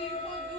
beautiful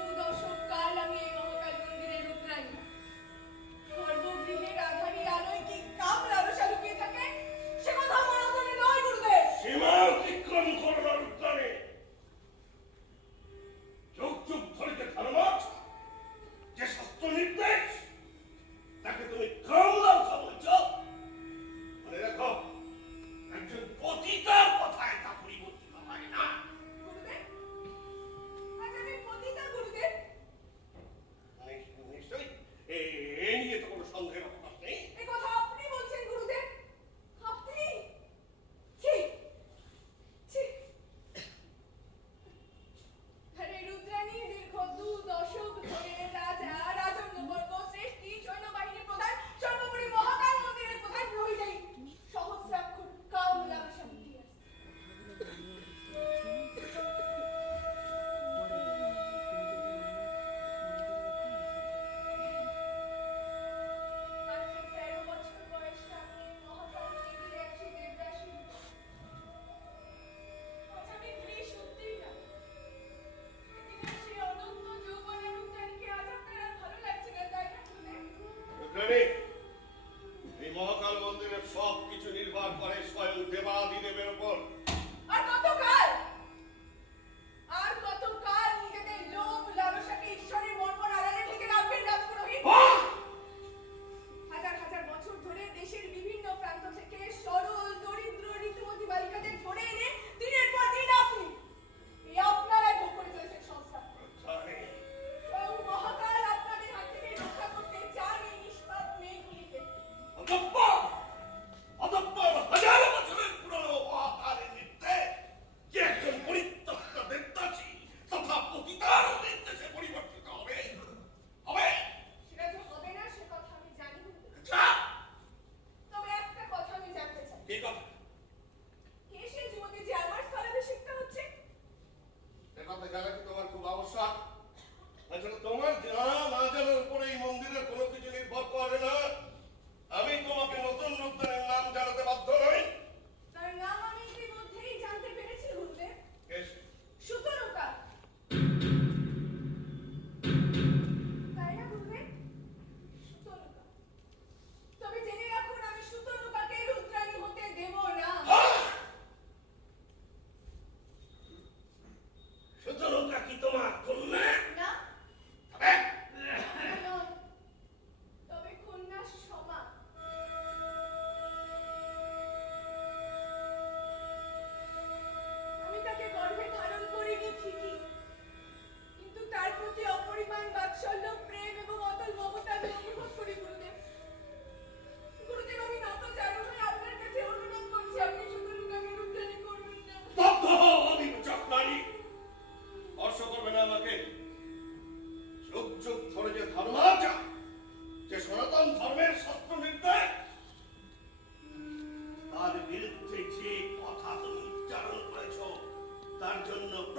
সব কিছু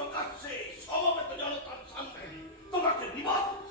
প্রকাশ্যে সমবেত জনতার সামনে তোমাকে বিবস্ত্র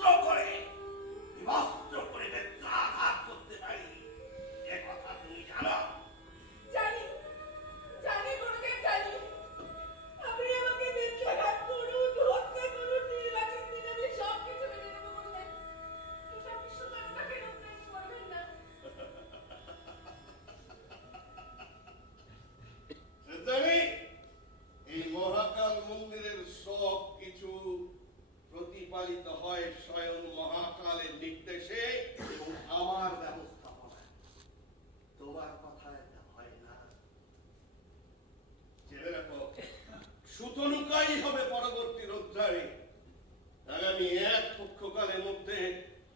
অনন্তকালের মধ্যে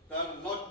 তার লক্ষ্য